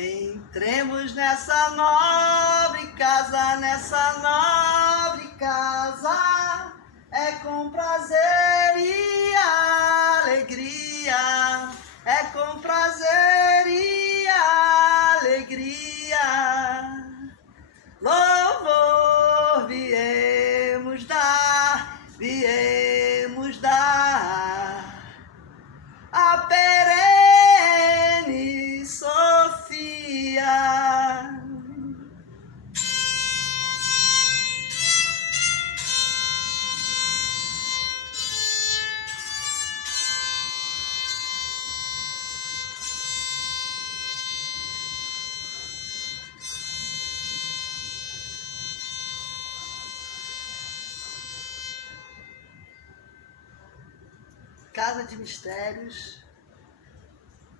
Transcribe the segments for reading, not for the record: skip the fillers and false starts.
Entremos nessa nobre casa, é com prazer e alegria, é com prazer e alegria. Louvor viemos dar a perene Sofia. Casa de Mistérios,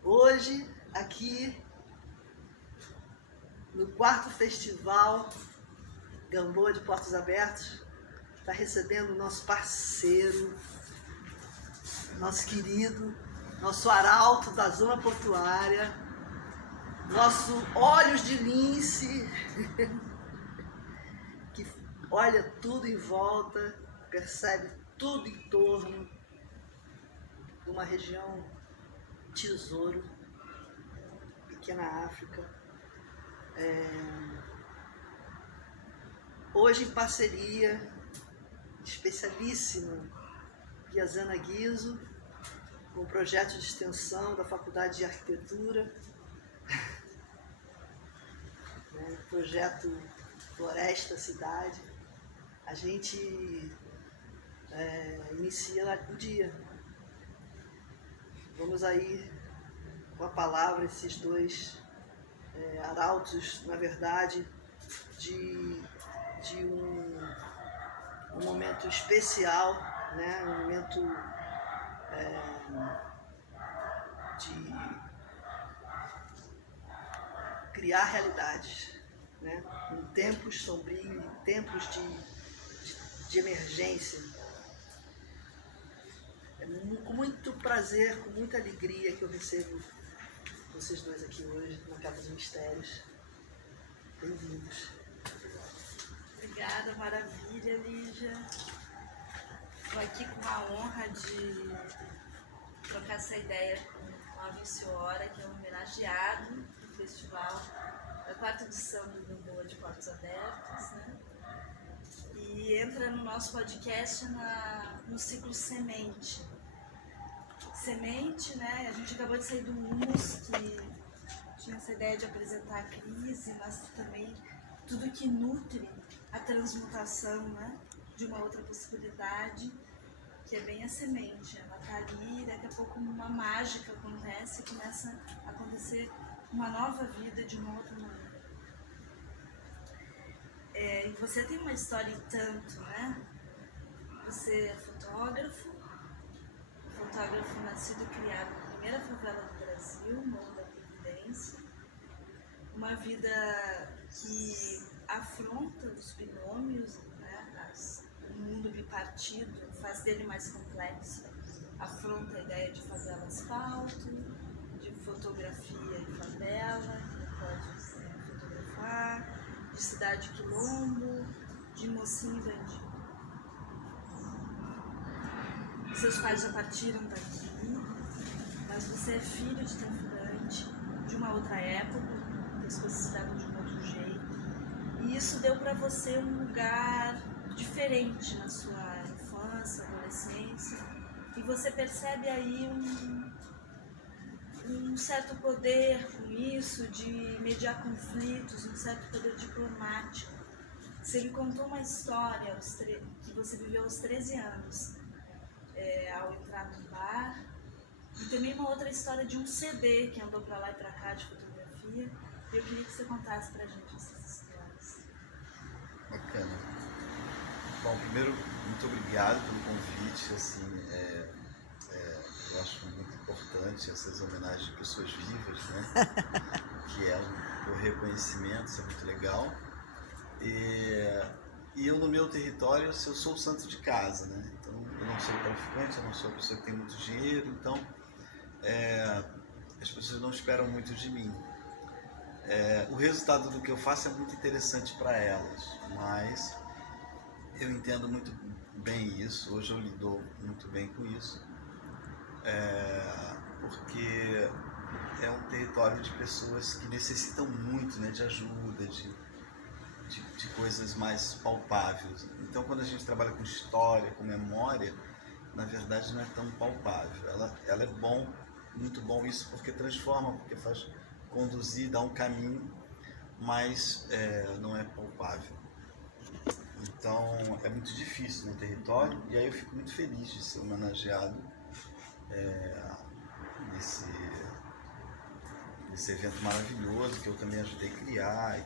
hoje aqui no 4º Festival Gamboa de Portos Abertos, está recebendo o nosso parceiro, nosso querido, nosso arauto da zona portuária, nosso Olhos de Lince, que olha tudo em volta, percebe tudo em torno, de uma região tesouro, pequena África. Hoje em parceria especialíssima Piazana Guizo, com o projeto de extensão da Faculdade de Arquitetura, projeto Floresta Cidade. A gente inicia o dia. Vamos aí com a palavra esses dois arautos, na verdade, de um momento especial, né? Um momento de criar realidades, né? Em tempos sombrios, em tempos de emergência. É com muito prazer, com muita alegria que eu recebo vocês dois aqui hoje na Casa de Mistérios. Bem-vindos. Obrigada, maravilha, Lígia. Estou aqui com a honra de trocar essa ideia com o Flávio Ciora, que é um homenageado do festival da 4ª edição do Gamboa de Portos Abertos, né? E entra no nosso podcast no ciclo Semente. Semente, né? A gente acabou de sair do Humus, que tinha essa ideia de apresentar a crise, mas também tudo que nutre a transmutação, né? De uma outra possibilidade, que é bem a semente. Ela está ali, daqui a pouco uma mágica acontece e começa a acontecer uma nova vida de uma outra maneira. E você tem uma história e tanto, né? Você é fotógrafo nascido e criado na primeira favela do Brasil, Morro da Providência. Uma vida que afronta os binômios, né? O mundo bipartido faz dele mais complexo. Afronta a ideia de favela asfalto, de fotografia em favela, que pode fotografar, de cidade quilombo, de mocinho bandido. Seus pais já partiram daqui, mas você é filho de traficante, de uma outra época, as coisas se davam de um outro jeito. E isso deu para você um lugar diferente na sua infância, adolescência, e você percebe aí um certo poder com isso, de mediar conflitos, um certo poder diplomático. Você me contou uma história que você viveu aos 13 anos, ao entrar no bar, e também uma outra história de um CD que andou para lá e para cá de fotografia, e eu queria que você contasse pra gente essas histórias. Bacana. Bom, primeiro, muito obrigado pelo convite, assim, eu acho muito importante essas homenagens de pessoas vivas, né, que é o reconhecimento, isso é muito legal, e eu no meu território, eu sou o santo de casa, né, então eu não sou traficante, eu não sou a pessoa que tem muito dinheiro, então as pessoas não esperam muito de mim. o resultado do que eu faço é muito interessante para elas, mas eu entendo muito bem isso, hoje eu lido muito bem com isso, porque é um território de pessoas que necessitam muito, né, de ajuda, de coisas mais palpáveis. Então, quando a gente trabalha com história, com memória, na verdade não é tão palpável. Ela é bom, muito bom isso, porque transforma, porque faz conduzir, dá um caminho, mas não é palpável. Então, é muito difícil no território, e aí eu fico muito feliz de ser homenageado nesse evento maravilhoso que eu também ajudei a criar,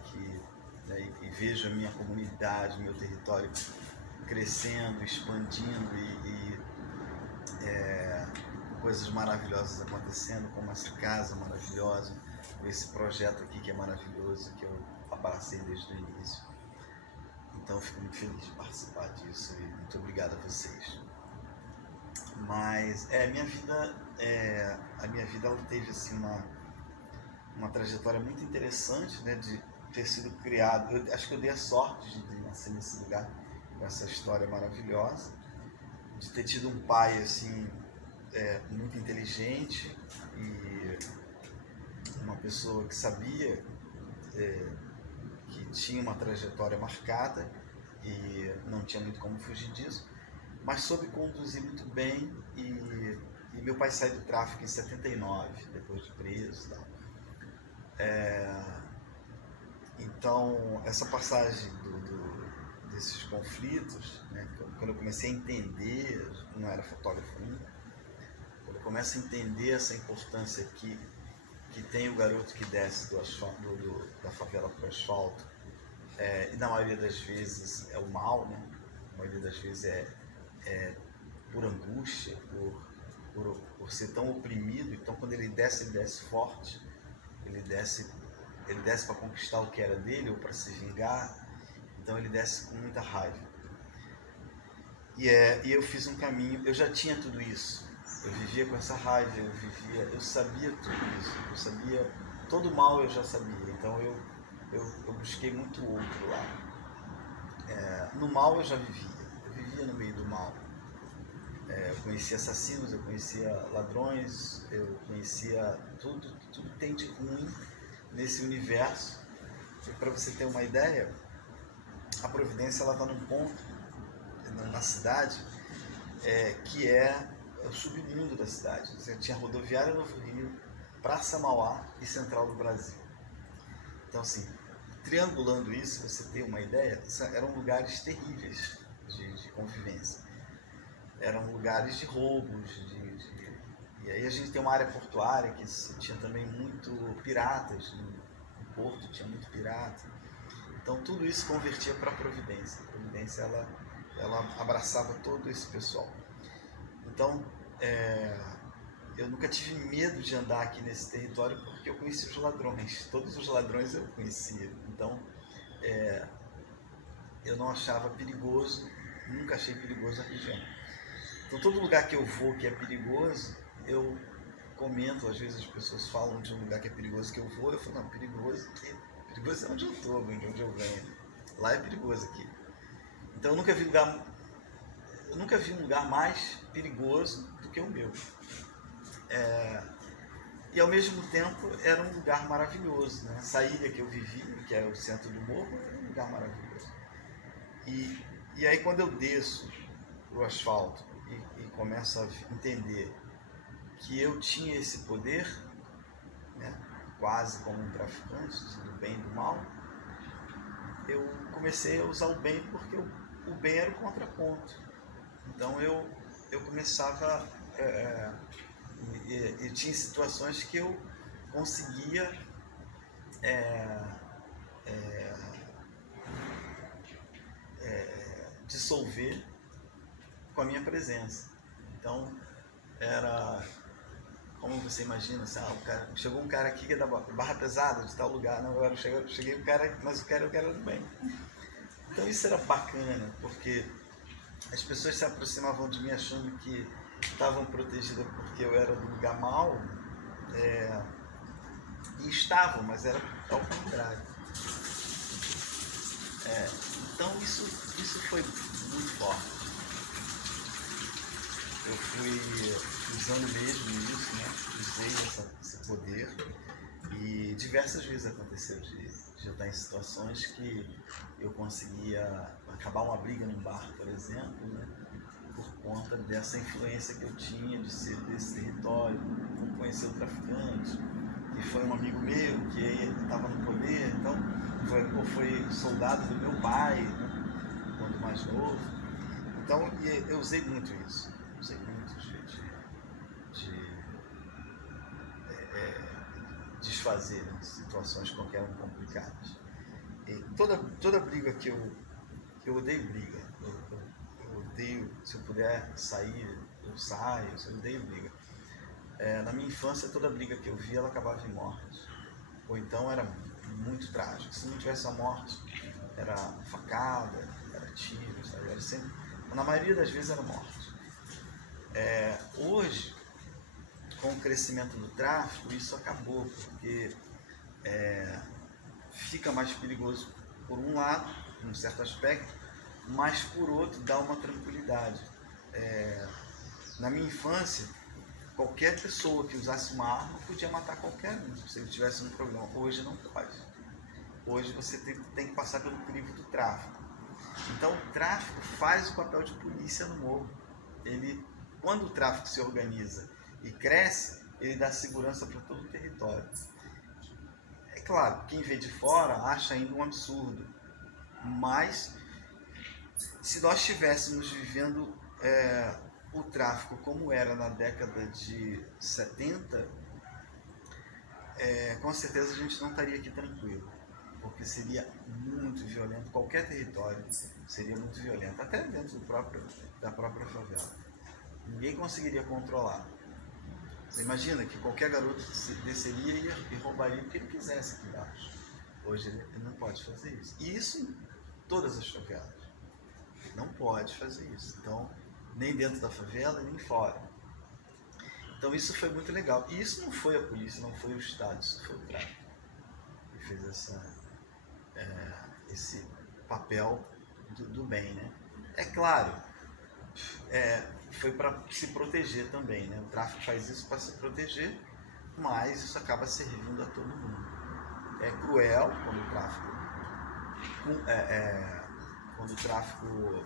e vejo a minha comunidade, meu território crescendo, expandindo e coisas maravilhosas acontecendo, como essa casa maravilhosa, esse projeto aqui que é maravilhoso, que eu abracei desde o início. Então eu fico muito feliz de participar disso e muito obrigado a vocês. Mas a minha vida ela teve assim uma trajetória muito interessante, né, de ter sido criado. Eu acho que eu dei a sorte de nascer nesse lugar com essa história maravilhosa, de ter tido um pai assim muito inteligente e uma pessoa que sabia que tinha uma trajetória marcada e não tinha muito como fugir disso, mas soube conduzir muito bem. E meu pai saiu do tráfico em 79, depois de preso e tal. Então, essa passagem desses conflitos, né, quando eu comecei a entender, não era fotógrafo ainda, quando eu começo a entender essa importância que tem o garoto que desce da favela para o asfalto, e na maioria das vezes é o mal, né? Na maioria das vezes é por angústia, por ser tão oprimido. Então, quando ele desce forte, ele desce para conquistar o que era dele ou para se vingar. Então ele desce com muita raiva. E eu fiz um caminho, eu já tinha tudo isso. Eu vivia com essa raiva, eu sabia tudo isso. Eu sabia, todo o mal eu já sabia. Então eu busquei muito outro lá. No mal eu já vivia. Eu vivia no meio do mal. Eu conhecia assassinos, eu conhecia ladrões, eu conhecia tudo que tem de ruim nesse universo. E para você ter uma ideia, a Providência está num ponto na cidade que é o submundo da cidade. Você tinha Rodoviária Novo Rio, Praça Mauá e Central do Brasil. Então, assim, triangulando isso, você tem uma ideia, eram lugares terríveis de convivência. Eram lugares de roubos, e aí a gente tem uma área portuária que tinha também muito piratas, no porto tinha muito pirata. Então tudo isso convertia para a Providência. A Providência ela abraçava todo esse pessoal. Então eu nunca tive medo de andar aqui nesse território porque eu conhecia os ladrões. Todos os ladrões eu conhecia. Então eu não achava perigoso, nunca achei perigoso a região. Então todo lugar que eu vou que é perigoso, eu comento. Às vezes as pessoas falam de um lugar que é perigoso que eu vou, eu falo, não, perigoso é onde eu estou, de onde eu venho. Lá é perigoso aqui. Então eu nunca vi um lugar mais perigoso do que o meu. E ao mesmo tempo era um lugar maravilhoso, né? Essa ilha que eu vivi, que é o centro do morro, era um lugar maravilhoso. E aí quando eu desço o asfalto e começo a entender que eu tinha esse poder, né, quase como um traficante do bem e do mal, eu comecei a usar o bem porque o bem era o contraponto. Então eu começava e tinha situações que eu conseguia dissolver com a minha presença. Então era, como você imagina, assim, chegou um cara aqui que é da Barra Pesada, de tal lugar, não, eu cheguei um cara, mas o cara do bem. Então isso era bacana, porque as pessoas se aproximavam de mim achando que estavam protegidas porque eu era do lugar mau, e estavam, mas era ao contrário. Então isso foi muito forte. Eu fui usando mesmo isso, né? Usei esse poder e diversas vezes aconteceu de eu estar em situações que eu conseguia acabar uma briga num bar, por exemplo, né? Por conta dessa influência que eu tinha de ser desse território, por conhecer o traficante, que foi um amigo meu, que ele estava no poder, então foi soldado do meu pai, né? Quando mais novo. Então eu usei muito isso, usei muito de desfazer, né, situações qualquer um complicadas. E toda briga que eu odeio briga, eu odeio, se eu puder sair, eu saio, eu odeio briga. Na minha infância, toda briga que eu via, ela acabava em morte. Ou então era muito trágico. Se não tivesse a morte, era facada, era tiro, sabe? Era sempre, na maioria das vezes era morte. Hoje, com o crescimento do tráfico, isso acabou, porque fica mais perigoso por um lado, num certo aspecto, mas por outro dá uma tranquilidade. Na minha infância, qualquer pessoa que usasse uma arma podia matar qualquer um, se ele tivesse um problema. Hoje não pode. Hoje você tem que passar pelo crivo do tráfico. Então o tráfico faz o papel de polícia no morro. Quando o tráfico se organiza e cresce, ele dá segurança para todo o território. É claro, quem vê de fora acha ainda um absurdo, mas se nós estivéssemos vivendo o tráfico como era na década de 70, com certeza a gente não estaria aqui tranquilo, porque seria muito violento, qualquer território seria muito violento, até dentro da própria favela. Ninguém conseguiria controlar. Você imagina que qualquer garoto desceria e roubaria o que ele quisesse aqui embaixo. Hoje ele não pode fazer isso. E isso em todas as favelas. Não pode fazer isso. Então, nem dentro da favela, nem fora. Então isso foi muito legal. E isso não foi a polícia, não foi o Estado, isso foi o tráfico que fez esse papel do bem, né? É claro, foi para se proteger também, né? O tráfico faz isso para se proteger, mas isso acaba servindo a todo mundo. É cruel quando o tráfico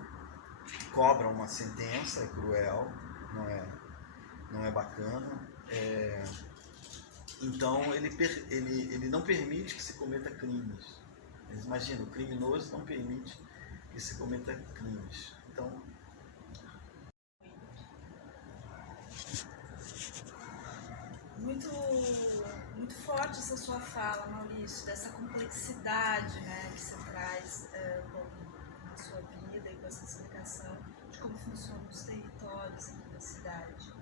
cobra uma sentença, é cruel, não é bacana. Então ele não permite que se cometa crimes. Imagina, o criminoso não permite que se cometa crimes. Então, muito forte essa sua fala, Maurício, dessa complexidade, né, que você traz na sua vida e com essa explicação de como funcionam os territórios aqui da cidade.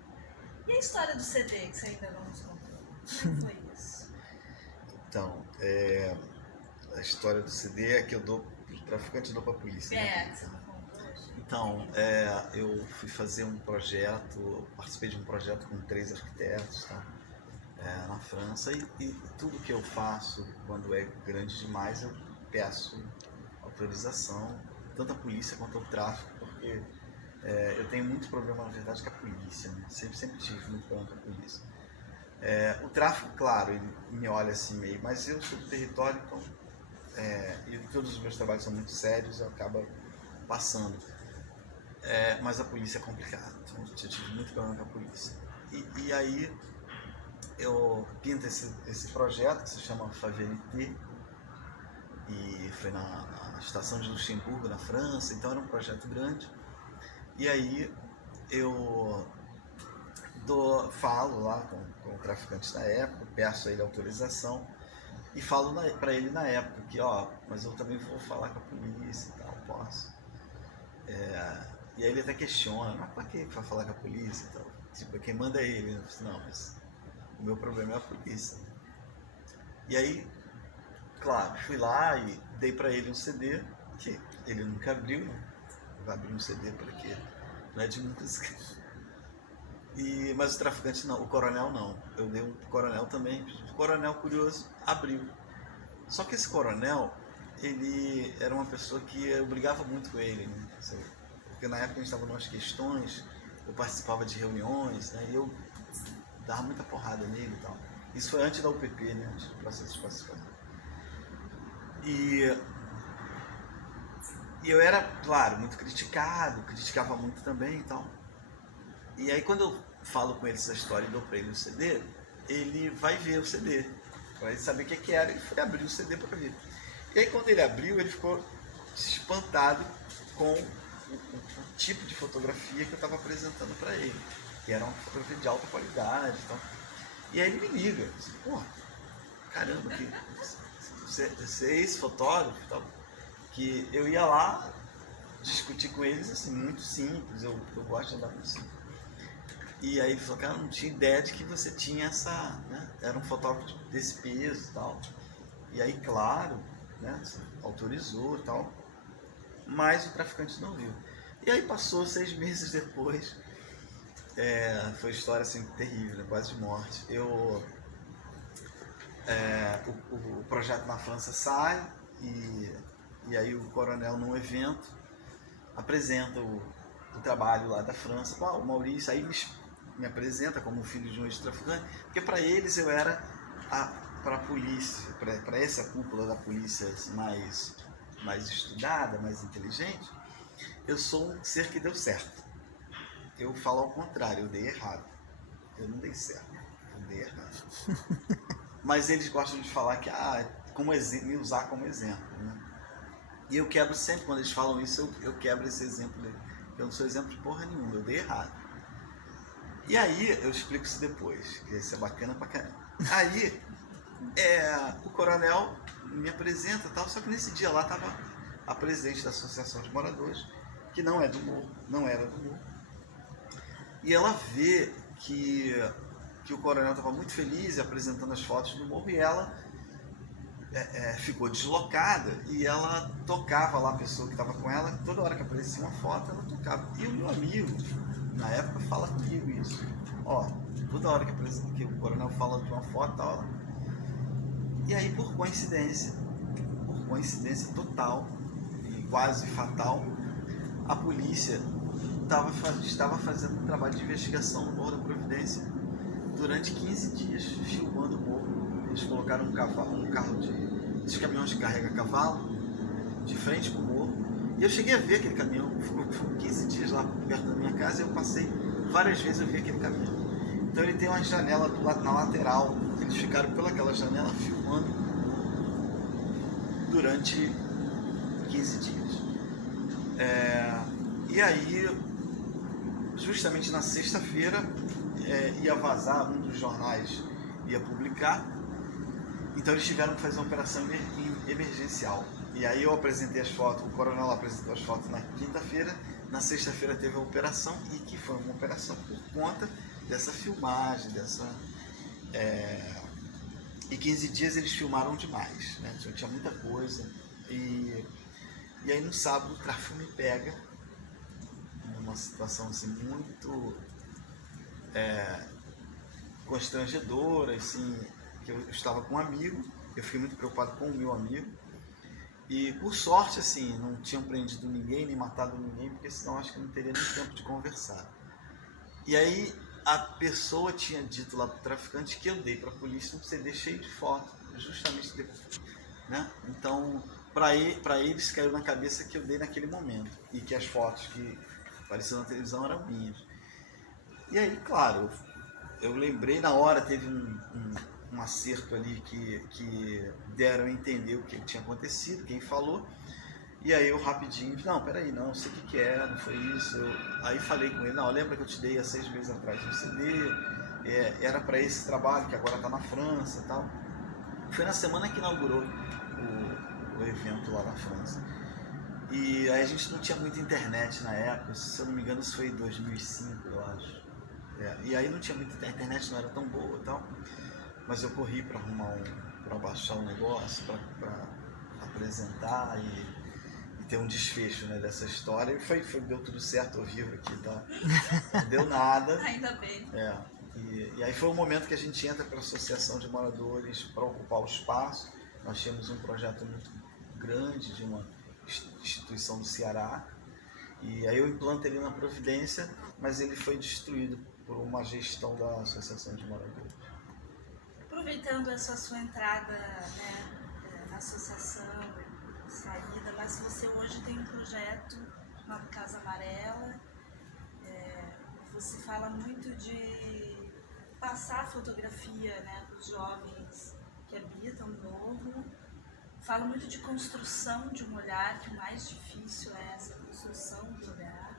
E a história do CD, que você ainda não nos contou? Como foi isso? Então, a história do CD é que eu dou para o traficante e dou para a polícia. Né? Você não contou hoje? Então, eu fui fazer um projeto, participei de um projeto com 3 arquitetos, tá? Na França, e tudo que eu faço, quando é grande demais, eu peço autorização, tanto a polícia quanto ao tráfico, porque eu tenho muito problema, na verdade, com a polícia, né? Sempre tive muito problema com a polícia. O tráfico, claro, ele me olha assim meio, mas eu sou do território, então, e todos os meus trabalhos são muito sérios, eu acabo passando. Mas a polícia é complicada, então eu tive muito problema com a polícia. E aí eu pinto esse projeto que se chama Favelité, e foi na estação de Luxemburgo, na França, então era um projeto grande. E aí eu falo lá com o traficante da época, peço a ele autorização e falo para ele na época que, mas eu também vou falar com a polícia e tal, posso. E aí ele até questiona, mas para que vai falar com a polícia e tal? Tipo, quem manda é ele. Eu falei, não, mas o meu problema é a polícia. E aí, claro, fui lá e dei para ele um CD, que ele nunca abriu, né? Vai abrir um CD para quê? Não é de música. Mas o traficante não, o coronel não. Eu dei um pro coronel também. O coronel, curioso, abriu. Só que esse coronel, ele era uma pessoa que eu brigava muito com ele, né? Porque na época a gente estava nas questões, eu participava de reuniões, né? E eu dava muita porrada nele e tal. Isso foi antes da UPP, né? Antes do processo de pacificação. E eu era, claro, muito criticado, criticava muito também e tal. E aí quando eu falo com ele essa história e dou pra ele o CD, ele vai ver o CD, pra ele saber o que era, e foi abrir o CD pra ver. E aí quando ele abriu, ele ficou espantado com o tipo de fotografia que eu estava apresentando para ele, que era uma fotografia de alta qualidade e tal. E aí ele me liga, assim, pô, caramba, que você é esse fotógrafo e tal, que eu ia lá discutir com eles, assim, muito simples, eu gosto de andar muito simples. E aí ele falou, cara, eu não tinha ideia de que você tinha essa, né, era um fotógrafo desse peso e tal. E aí, claro, né, autorizou e tal, mas o traficante não viu. E aí passou 6 meses depois, foi uma história assim terrível, né, quase de morte. O projeto na França sai e aí o coronel num evento apresenta o trabalho lá da França. O Maurício aí me apresenta como filho de um ex-traficante, porque para eles eu era para a polícia, para essa cúpula da polícia mais estudada, mais inteligente, eu sou um ser que deu certo. Eu falo ao contrário, eu dei errado. Eu não dei certo, eu dei errado. Mas eles gostam de falar que, me usar como exemplo, né? E eu quebro sempre, quando eles falam isso, eu quebro esse exemplo dele. Eu não sou exemplo de porra nenhuma, eu dei errado. E aí, eu explico isso depois, que isso é bacana pra caramba. Aí, o coronel me apresenta e tal, só que nesse dia lá tava a presidente da Associação de Moradores, que não é do Morro, não era do Morro. E ela vê que o coronel estava muito feliz apresentando as fotos do Morro, e ela ficou deslocada, e ela tocava lá a pessoa que estava com ela, toda hora que aparecia uma foto, ela tocava. E o meu amigo, na época, fala comigo isso. Toda hora que o coronel fala de uma foto, tal. E aí, por coincidência total e quase fatal, a polícia estava fazendo um trabalho de investigação no Morro da Providência durante 15 dias, filmando o morro. Eles colocaram um carro de caminhões que carrega cavalo de frente para o morro. E eu cheguei a ver aquele caminhão, ficou 15 dias lá perto da minha casa, e eu passei várias vezes, eu vi aquele caminhão. Então ele tem uma janela na lateral, eles ficaram pelaquela janela filmando durante 15 dias. E aí, justamente na sexta-feira, ia vazar, um dos jornais ia publicar, então eles tiveram que fazer uma operação emergencial. E aí eu apresentei as fotos, o coronel apresentou as fotos na quinta-feira, na sexta-feira teve a operação, e que foi uma operação por conta dessa filmagem, e 15 dias eles filmaram demais, né? Tinha muita coisa, e aí no sábado o tráfico me pega numa situação assim muito constrangedora, assim, que eu estava com um amigo, eu fiquei muito preocupado com o meu amigo, e por sorte, assim, não tinham prendido ninguém, nem matado ninguém, porque senão acho que não teria nem tempo de conversar. E aí a pessoa tinha dito lá pro traficante que eu dei para a polícia um CD cheio de fotos, justamente depois, né? Então, para eles caiu na cabeça que eu dei naquele momento, e que as fotos que apareceram na televisão eram minhas. E aí, claro, eu lembrei na hora, teve um acerto ali que deram a entender o que tinha acontecido, quem falou. E aí eu rapidinho, não, peraí, não sei o que era, não foi isso. Aí falei com ele, não, lembra que eu te dei há 6 meses atrás um CD, era para esse trabalho que agora está na França e tal. Foi na semana que inaugurou o evento lá na França. E aí a gente não tinha muita internet na época, se eu não me engano isso foi em 2005, eu acho. E aí não tinha muita internet, não era tão boa e tal. Mas eu corri para para baixar um negócio, para apresentar e ter um desfecho, né, dessa história. E deu tudo certo ao vivo aqui, tá? Não deu nada. Ainda bem. E aí foi o momento que a gente entra para a Associação de Moradores para ocupar o espaço. Nós tínhamos um projeto muito grande de uma instituição do Ceará. E aí eu implanto ele na Providência, mas ele foi destruído por uma gestão da Associação de Moradores. Aproveitando essa sua entrada, né, na associação, saída, mas você hoje tem um projeto na Casa Amarela. Você fala muito de passar a fotografia, né, para os jovens que habitam o morro. Fala muito de construção de um olhar, que o mais difícil é essa construção do olhar.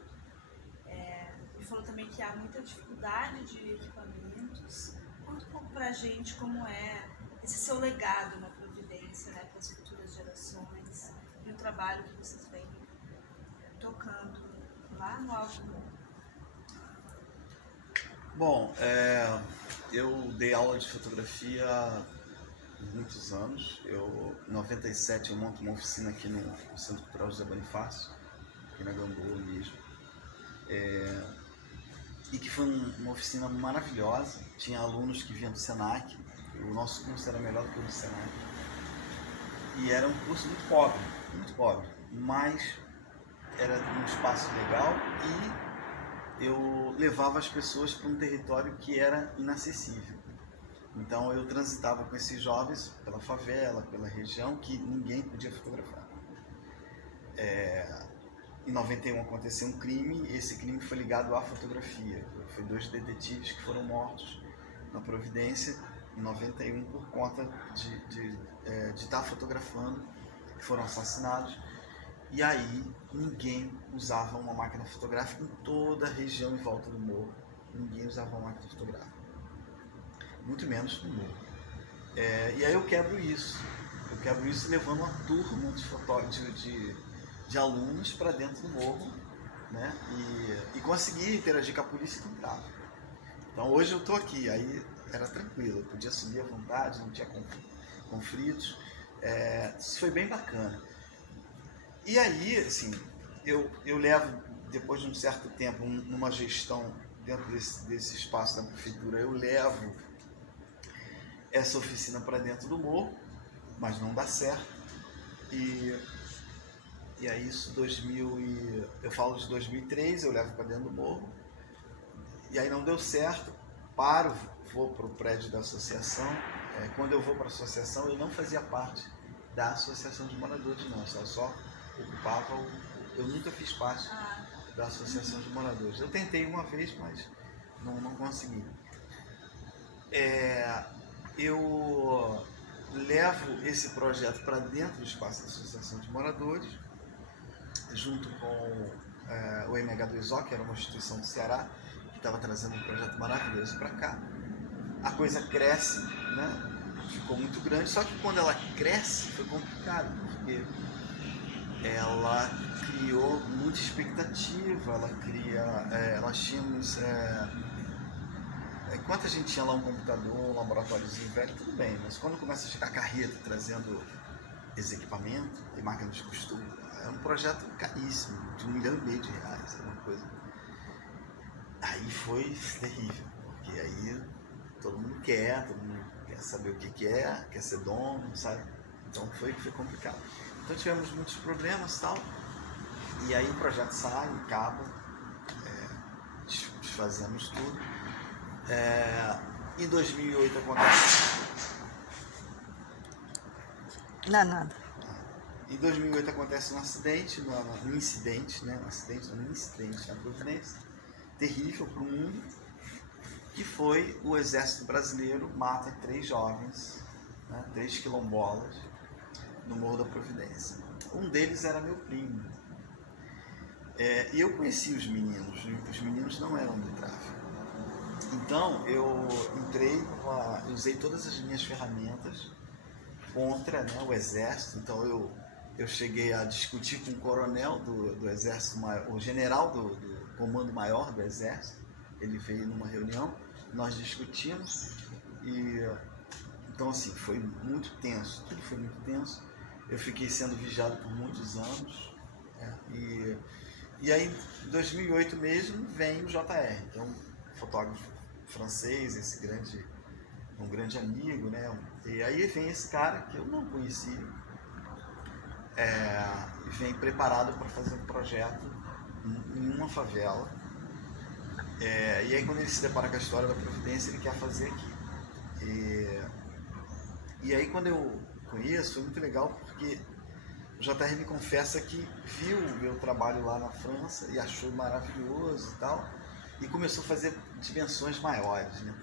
E falou também que há muita dificuldade de equipamentos. Conta um pouco pra gente como é esse seu legado na Providência, né, para as futuras gerações, e o trabalho que vocês vêm tocando lá no Alto Morro. Bom, eu dei aula de fotografia há muitos anos. Em 97 eu monto uma oficina aqui no Centro Cultural José Bonifácio, aqui na Gamboa mesmo. E que foi uma oficina maravilhosa. Tinha alunos que vinham do Senac. O nosso curso era melhor do que o do Senac. E era um curso muito pobre, mas era um espaço legal e eu levava as pessoas para um território que era inacessível. Então eu transitava com esses jovens pela favela, pela região, que ninguém podia fotografar. Em 91 aconteceu um crime, e esse crime foi ligado à fotografia. Foi 2 detetives que foram mortos na Providência em 91 por conta de estar fotografando, que foram assassinados. E aí ninguém usava uma máquina fotográfica em toda a região em volta do morro. Ninguém usava uma máquina fotográfica. Muito menos no morro. E aí eu quebro isso levando uma turma de alunos para dentro do morro, né? E consegui interagir com a polícia que entrava. Então hoje eu estou aqui, aí era tranquilo, eu podia subir à vontade, não tinha conflitos. Isso foi bem bacana. E aí, assim, eu levo, depois de um certo tempo, numa gestão dentro desse espaço da prefeitura, eu levo essa oficina para dentro do morro, mas não dá certo. E aí isso, eu falo de 2003, eu levo para dentro do morro, e aí não deu certo, vou para o prédio da associação. Quando eu vou para a associação, eu não fazia parte da associação de moradores, não, eu só ocupava eu nunca fiz parte da associação de moradores. Eu tentei uma vez, mas não consegui. Eu levo esse projeto para dentro do espaço da Associação de Moradores, junto com o MH2O, que era uma instituição do Ceará, que estava trazendo um projeto maravilhoso para cá. A coisa cresce, né? Ficou muito grande, só que quando ela cresce foi complicado, porque ela criou muita expectativa, nós tínhamos... Enquanto a gente tinha lá um computador, um laboratóriozinho velho, tudo bem, mas quando começa a chegar a carreta trazendo esse equipamento e máquina de costura, é um projeto caríssimo, de R$1,5 milhão, é uma coisa. Aí foi terrível, porque aí todo mundo quer saber o que é, quer ser dono, sabe? Então foi complicado. Então tivemos muitos problemas e tal, e aí o projeto sai, acaba, desfazemos tudo. Em 2008 acontece... Não, nada. Em 2008 acontece um incidente na Providência, terrível para o mundo, que foi o Exército Brasileiro mata 3 jovens, né, 3 quilombolas, no Morro da Providência. Um deles era meu primo. E eu conheci os meninos não eram do tráfico. Então eu usei todas as minhas ferramentas contra, né, o Exército. Então eu cheguei a discutir com o coronel do Exército, o general do Comando Maior do Exército. Ele veio numa reunião, nós discutimos, então assim, foi muito tenso, tudo foi muito tenso. Eu fiquei sendo vigiado por muitos anos, E aí, em 2008 mesmo, vem o JR, que é um fotógrafo francês, um grande amigo, né? E aí vem esse cara que eu não conhecia, e vem preparado para fazer um projeto em uma favela. E aí quando ele se depara com a história da Providência, ele quer fazer aqui. E aí quando eu conheço, foi muito legal porque o JR me confessa que viu o meu trabalho lá na França e achou maravilhoso e tal, e começou a fazer dimensões maiores, né?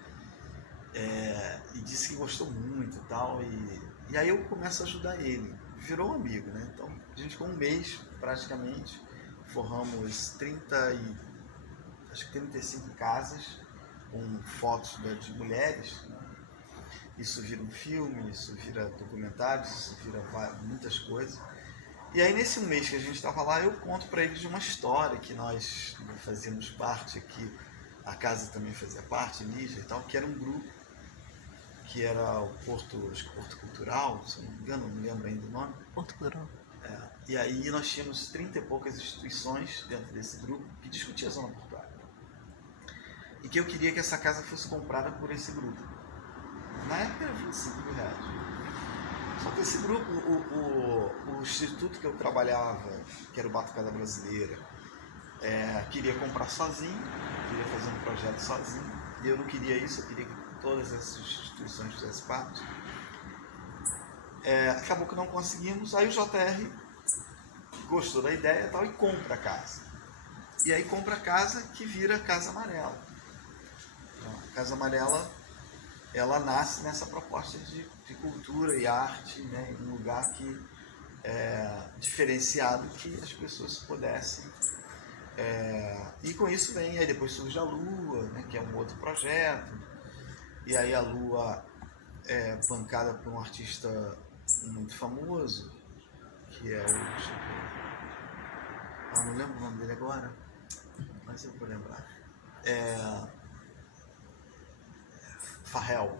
E disse que gostou muito e tal, e aí eu começo a ajudar ele. Virou um amigo, né? Então a gente ficou um mês praticamente, forramos 35 casas com fotos de mulheres, né? Isso vira um filme, isso vira documentários, isso vira muitas coisas. E aí nesse mês que a gente estava lá, eu conto para eles de uma história que nós fazíamos parte aqui, a casa também fazia parte, Lígia e tal, que era um grupo, que era o Porto Cultural, se não me engano, não me lembro ainda o nome. Porto Cultural. E aí nós tínhamos 30 e poucas instituições dentro desse grupo que discutiam a zona portuária. E que eu queria que essa casa fosse comprada por esse grupo. Na época era 25 mil reais. Só que esse grupo, o instituto que eu trabalhava, que era o Batucada Brasileira, queria comprar sozinho, queria fazer um projeto sozinho, e eu não queria isso, eu queria que todas essas instituições fizessem parte. Acabou que não conseguimos, aí o JR gostou da ideia e tal, e compra a casa. E aí compra a casa que vira Casa Amarela. Então, a Casa Amarela, ela nasce nessa proposta de cultura e arte, né, em um lugar diferenciado que as pessoas pudessem. E com isso vem, aí depois surge a Lua, né, que é um outro projeto, e aí a Lua é bancada por um artista muito famoso, que é o... não lembro o nome dele agora, mas eu vou lembrar. Pharrell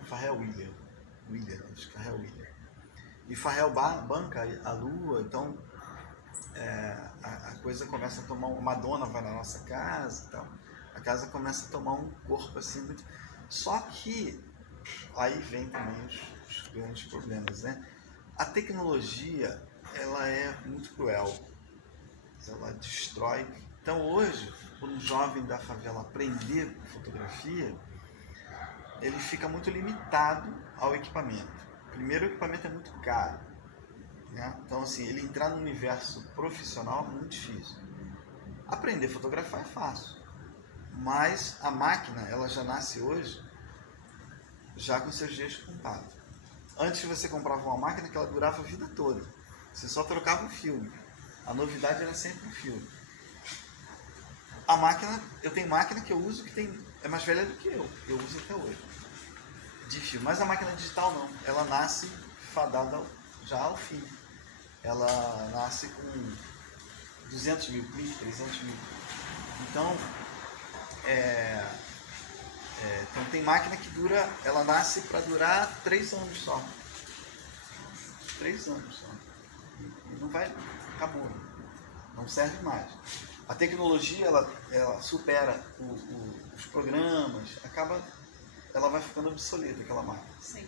Williams. E Pharrell banca a Lua, então a coisa começa a tomar... Madonna vai na nossa casa e tal. A casa começa a tomar um corpo assim muito... Só que aí vem também os grandes problemas, né? A tecnologia, ela é muito cruel. Ela destrói. Então hoje, por um jovem da favela aprender fotografia, ele fica muito limitado ao equipamento. Primeiro, o equipamento é muito caro, né? Então, assim, ele entrar no universo profissional é muito difícil. Aprender a fotografar é fácil, mas a máquina, ela já nasce hoje já com seus dias contados. Antes você comprava uma máquina que ela durava a vida toda. Você só trocava o filme. A novidade era sempre o filme. A máquina, eu tenho máquina que eu uso que é mais velha do que eu uso até hoje, de filme. Mas a máquina digital não, ela nasce fadada já ao fim. Ela nasce com 200 mil cliques, 300 mil. Então, então tem máquina que ela nasce para durar 3 anos só. 3 anos só. E não vai, acabou. Não serve mais. A tecnologia, ela supera os programas, ela vai ficando obsoleta, aquela máquina. Sim.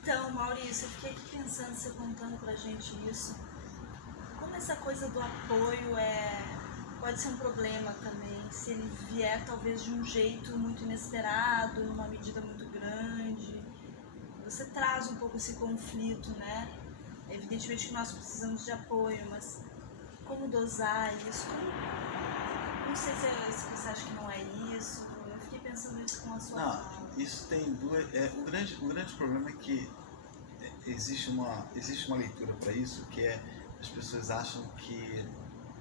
Então, Maurício, eu fiquei aqui pensando, você contando pra gente isso, como essa coisa do apoio pode ser um problema também, se ele vier talvez de um jeito muito inesperado, numa medida muito grande. Você traz um pouco esse conflito, né? Evidentemente que nós precisamos de apoio, mas como dosar isso? Não sei se você acha que não é isso. Eu fiquei pensando isso com a sua fala. Isso tem duas... o grande problema é que existe uma leitura para isso, que as pessoas acham que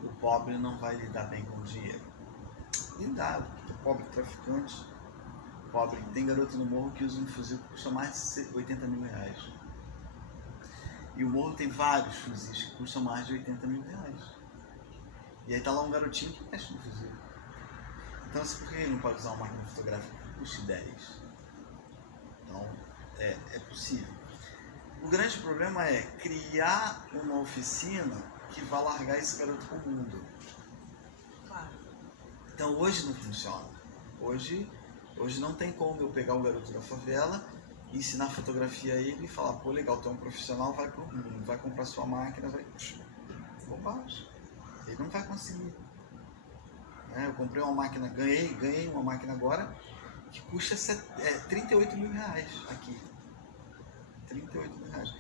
o pobre não vai lidar bem com o dinheiro. E dá, o pobre traficante, tem garoto no morro que usa um fuzil que custa mais de 80 mil reais. E o morro tem vários fuzis que custam mais de 80 mil reais. E aí tá lá um garotinho que mexe no fuzil. Então, por que ele não pode usar uma máquina fotográfica que custe 10? Então, é possível. O grande problema é criar uma oficina que vá largar esse garoto pro mundo. Claro. Então hoje não funciona. Hoje não tem como eu pegar um garoto da favela, ensinar fotografia a ele e falar, pô, legal, tu é um profissional, vai pro mundo, vai comprar sua máquina, vai... Bobagem. Ele não vai conseguir. Eu comprei uma máquina, ganhei uma máquina agora que custa 38 mil reais aqui. 38 mil reais.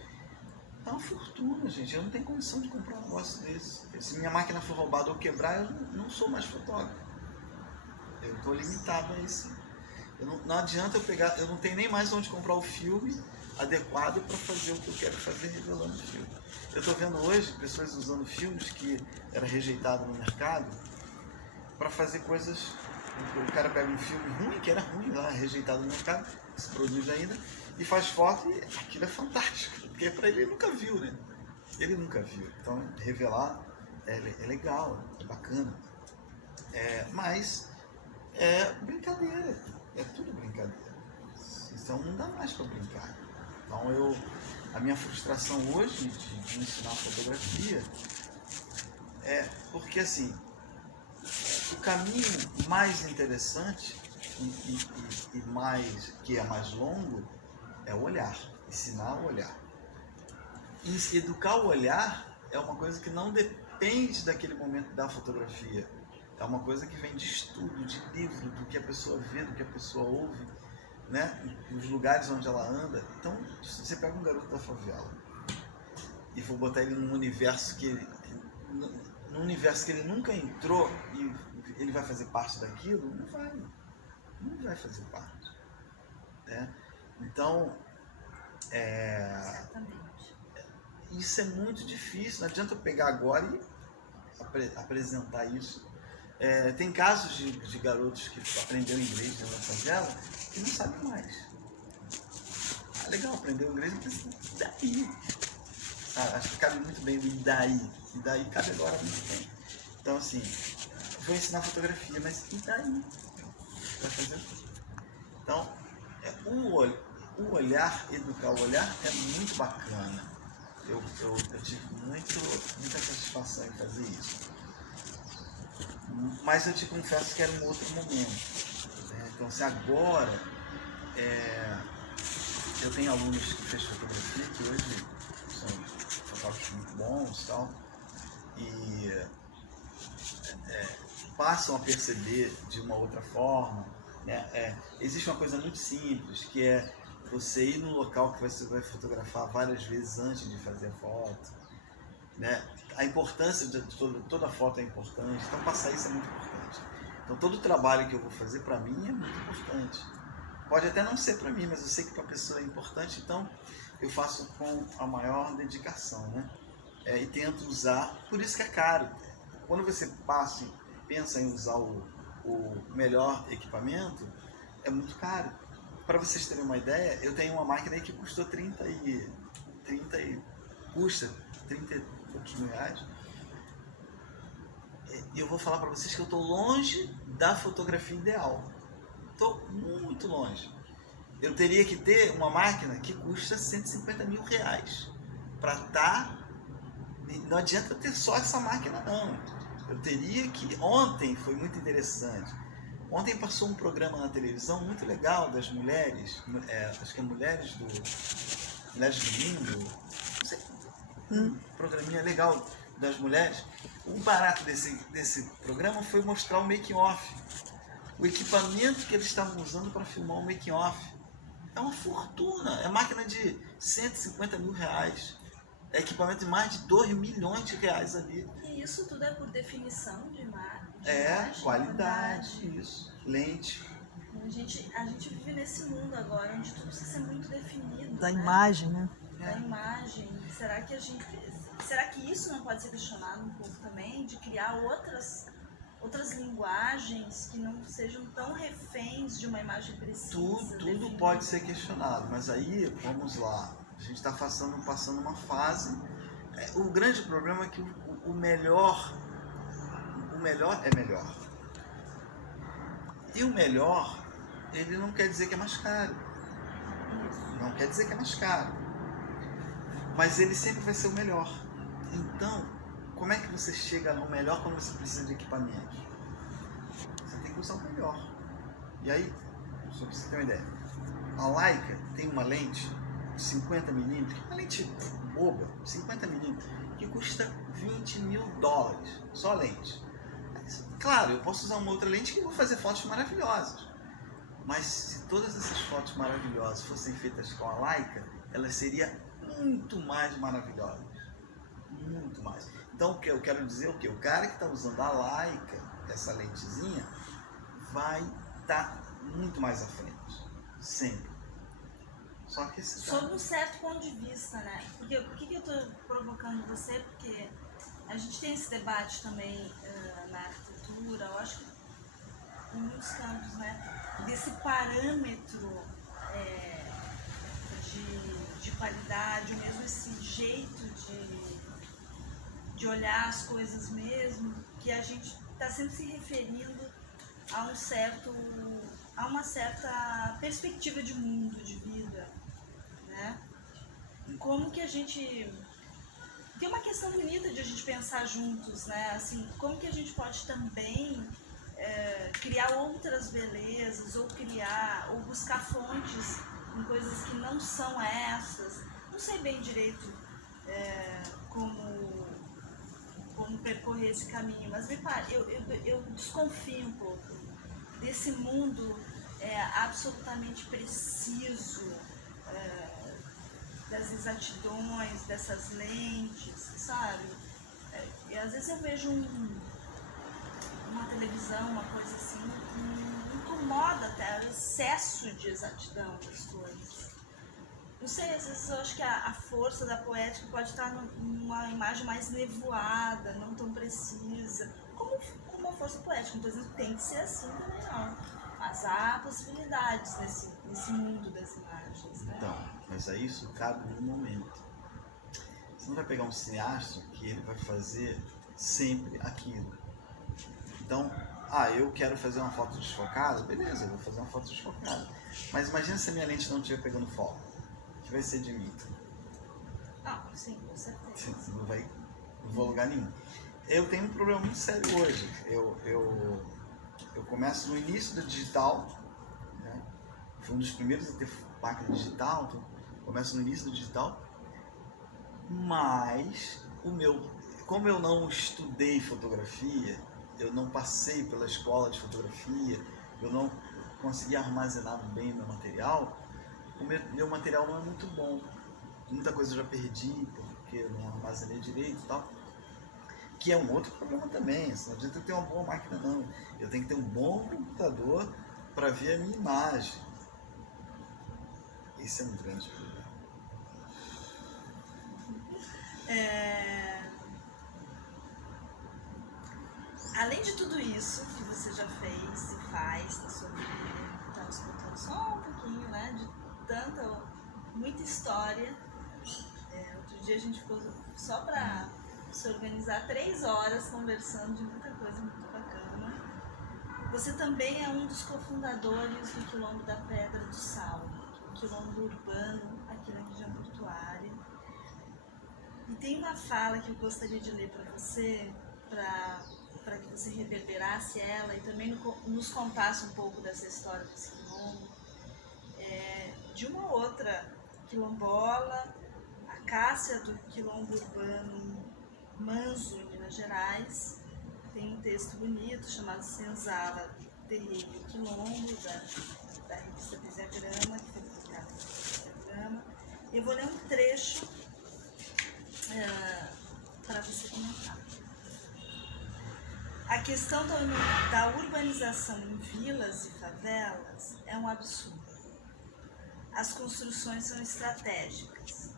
É uma fortuna, gente. Eu não tenho condição de comprar um negócio desse. Se minha máquina for roubada ou quebrar, eu não sou mais fotógrafo. Eu estou limitado a isso. Não adianta eu pegar, eu não tenho nem mais onde comprar o filme adequado para fazer o que eu quero fazer revelando o filme. Eu estou vendo hoje pessoas usando filmes que era rejeitado no mercado para fazer coisas. O cara pega um filme ruim, que era ruim lá, rejeitado no mercado, se produz ainda, e faz foto e aquilo é fantástico, porque para ele nunca viu, né? Ele nunca viu. Então revelar é legal, é bacana. Mas é brincadeira, é tudo brincadeira. Então não dá mais para brincar. Então a minha frustração hoje de ensinar fotografia é porque assim, o caminho mais interessante e mais, que é mais longo é o olhar, ensinar o olhar. E educar o olhar é uma coisa que não depende daquele momento da fotografia. É uma coisa que vem de estudo, de livro, do que a pessoa vê, do que a pessoa ouve, né? Os lugares onde ela anda. Então, se você pega um garoto da favela e for botar ele num universo que ele nunca entrou e ele vai fazer parte daquilo, não vai fazer parte. Né? Então, isso é muito difícil. Não adianta eu pegar agora e apresentar isso. Tem casos de garotos que aprenderam inglês na favela e não sabem mais. Legal, aprendeu inglês, mas e daí? Acho que cabe muito bem o e daí. E daí cabe agora muito bem. Então, assim, vou ensinar fotografia, mas e daí? Vai fazer o quê? Então, o olhar, educar o olhar é muito bacana. Eu tive muita satisfação em fazer isso. Mas eu te confesso que era um outro momento. Né? Então, se agora eu tenho alunos que fez fotografia, que hoje são fotógrafos muito bons e tal, e passam a perceber de uma outra forma. Né? Existe uma coisa muito simples, que é você ir no local que você vai fotografar várias vezes antes de fazer a foto. Né? A importância de toda foto é importante, então passar isso é muito importante. Então todo o trabalho que eu vou fazer para mim é muito importante. Pode até não ser para mim, mas eu sei que para a pessoa é importante, então eu faço com a maior dedicação, né? E tento usar, por isso que é caro. Quando você pensa em usar o melhor equipamento, é muito caro. Para vocês terem uma ideia, eu tenho uma máquina aí que custou custa 30 e poucos mil reais. E eu vou falar para vocês que eu estou longe da fotografia ideal. Estou muito longe. Eu teria que ter uma máquina que custa 150 mil reais para estar. Não adianta ter só essa máquina, não. Eu teria que. Ontem foi muito interessante. Ontem passou um programa na televisão muito legal das mulheres, acho que é Mulheres do Mundo, não sei, um programinha legal das mulheres. O barato desse programa foi mostrar o making-off, o equipamento que eles estavam usando para filmar o making-off. É uma fortuna, é máquina de 150 mil reais, é equipamento de mais de 2 milhões de reais ali. E isso tudo é por definição de imagem? Qualidade, isso, lente. A gente vive nesse mundo agora, onde tudo precisa ser muito definido. Da né? imagem, né? Da imagem. Será que isso não pode ser questionado um pouco também? De criar outras linguagens que não sejam tão reféns de uma imagem precisa? Tudo pode ser questionado, mas aí, vamos lá, a gente está passando uma fase. O grande problema é que o melhor é melhor. E o melhor, ele não quer dizer que é mais caro. Não quer dizer que é mais caro. Mas ele sempre vai ser o melhor. Então, como é que você chega no melhor quando você precisa de equipamentos? Você tem que usar o melhor. E aí, só para você ter uma ideia, a Leica tem uma lente de 50mm, que é uma lente boba, 50mm, que custa $20 mil, só a lente. Mas, claro, eu posso usar uma outra lente que eu vou fazer fotos maravilhosas. Mas se todas essas fotos maravilhosas fossem feitas com a Leica, elas seriam muito mais maravilhosas. Muito mais. Então, o que eu quero dizer é o quê? O cara que está usando a Leica, essa lentezinha, vai estar muito mais à frente. Sempre. Só que esse Sob um certo ponto de vista, né? Porque por que eu estou provocando você? Porque a gente tem esse debate também na arquitetura, eu acho que em muitos campos, né? Desse parâmetro de qualidade, ou mesmo esse jeito de olhar as coisas mesmo, que a gente está sempre se referindo a uma certa perspectiva de mundo, de vida, né? Como que a gente... Tem uma questão bonita de a gente pensar juntos, né? Assim, como que a gente pode também criar outras belezas, ou buscar fontes em coisas que não são essas. Não sei bem direito como percorrer esse caminho, mas eu desconfio um pouco desse mundo absolutamente preciso, das exatidões, dessas lentes, sabe? E às vezes eu vejo uma televisão, uma coisa assim, me incomoda até o excesso de exatidão das coisas. Não sei, às vezes eu acho que a força da poética pode estar numa imagem mais nevoada, não tão precisa. Como uma força poética, não estou dizendo que tem que ser assim também, não. Mas há possibilidades nesse mundo das imagens, né? Então, mas aí isso cabe no momento. Você não vai pegar um cineasta que ele vai fazer sempre aquilo. Então, eu quero fazer uma foto desfocada, beleza, eu vou fazer uma foto desfocada. Mas imagina se a minha lente não estiver pegando foco. O que vai ser de mim? Sim, com certeza. Você não vou a lugar nenhum. Eu tenho um problema muito sério hoje. Eu começo no início do digital, né? Fui um dos primeiros a ter máquina digital, então começo no início do digital, mas como eu não estudei fotografia, eu não passei pela escola de fotografia, eu não consegui armazenar bem o meu material, o meu material não é muito bom. Muita coisa eu já perdi, porque eu não armazenei direito e tal. Que é um outro problema também, assim, não adianta eu ter uma boa máquina não. Eu tenho que ter um bom computador para ver a minha imagem. Esse é um grande problema. Além de tudo isso que você já fez e faz na sua vida, está nos contando só um pouquinho, né, de muita história. Outro dia a gente ficou só para se organizar 3 horas conversando de muita coisa muito bacana. Você também é um dos cofundadores do Quilombo da Pedra do Sal, um quilombo urbano aqui na região portuária. E tem uma fala que eu gostaria de ler para você, para que você reverberasse ela e também nos contasse um pouco dessa história desse quilombo, de uma outra quilombola, a Cássia, do Quilombo Urbano Manso, em Minas Gerais. Tem um texto bonito chamado Senzala Terreiro Quilombo, da revista Pisiagrama, que foi publicada na revista Pisiagrama. Eu vou ler um trecho para você comentar. A questão da urbanização em vilas e favelas é um absurdo. As construções são estratégicas.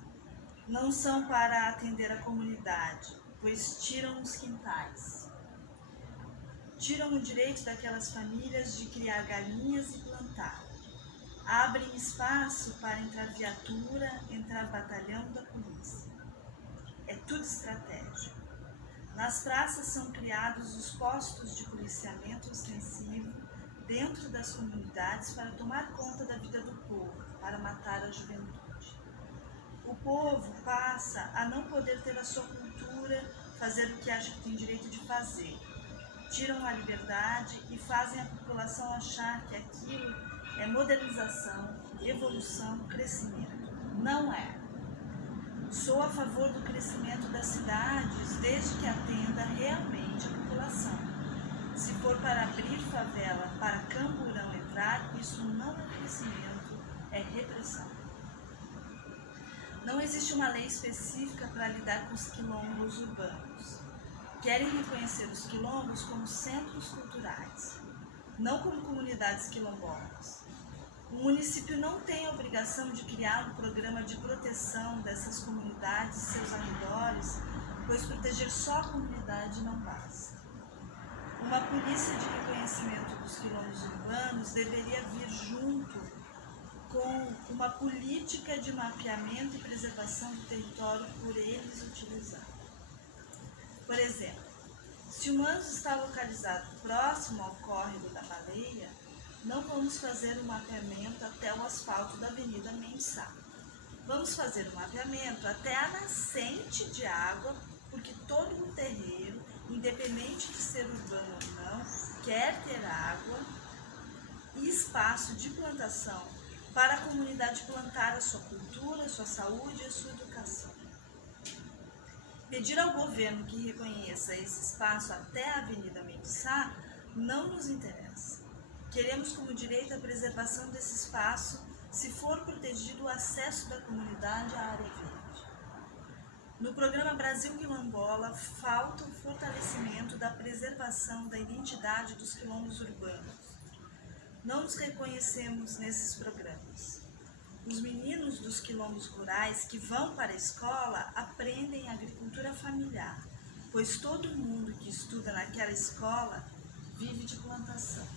Não são para atender a comunidade, pois tiram os quintais. Tiram o direito daquelas famílias de criar galinhas e plantar. Abrem espaço para entrar viatura, entrar batalhão da polícia. É tudo estratégico. Nas praças são criados os postos de policiamento ostensivo dentro das comunidades para tomar conta da vida do povo, para matar a juventude. O povo passa a não poder ter a sua cultura fazer o que acha que tem direito de fazer. Tiram a liberdade e fazem a população achar que aquilo é modernização, evolução, crescimento. Não é. Sou a favor do crescimento das cidades desde que atenda realmente a população. Se for para abrir favela para camburão entrar, isso não é crescimento, é repressão. Não existe uma lei específica para lidar com os quilombos urbanos. Querem reconhecer os quilombos como centros culturais, não como comunidades quilombolas. O município não tem a obrigação de criar um programa de proteção dessas comunidades e seus arredores, pois proteger só a comunidade não basta. Uma polícia de reconhecimento dos quilombos urbanos deveria vir junto com uma política de mapeamento e preservação do território por eles utilizado. Por exemplo, se o Manso está localizado próximo ao córrego da Baleia, não vamos fazer um mapeamento até o asfalto da Avenida Mensá. Vamos fazer um mapeamento até a nascente de água, porque todo o terreiro, independente de ser urbano ou não, quer ter água e espaço de plantação para a comunidade plantar a sua cultura, a sua saúde e a sua educação. Pedir ao governo que reconheça esse espaço até a Avenida Mensá não nos interessa. Queremos como direito a preservação desse espaço se for protegido o acesso da comunidade à área verde. No programa Brasil Quilombola, falta o fortalecimento da preservação da identidade dos quilombos urbanos. Não nos reconhecemos nesses programas. Os meninos dos quilombos rurais que vão para a escola aprendem agricultura familiar, pois todo mundo que estuda naquela escola vive de plantação.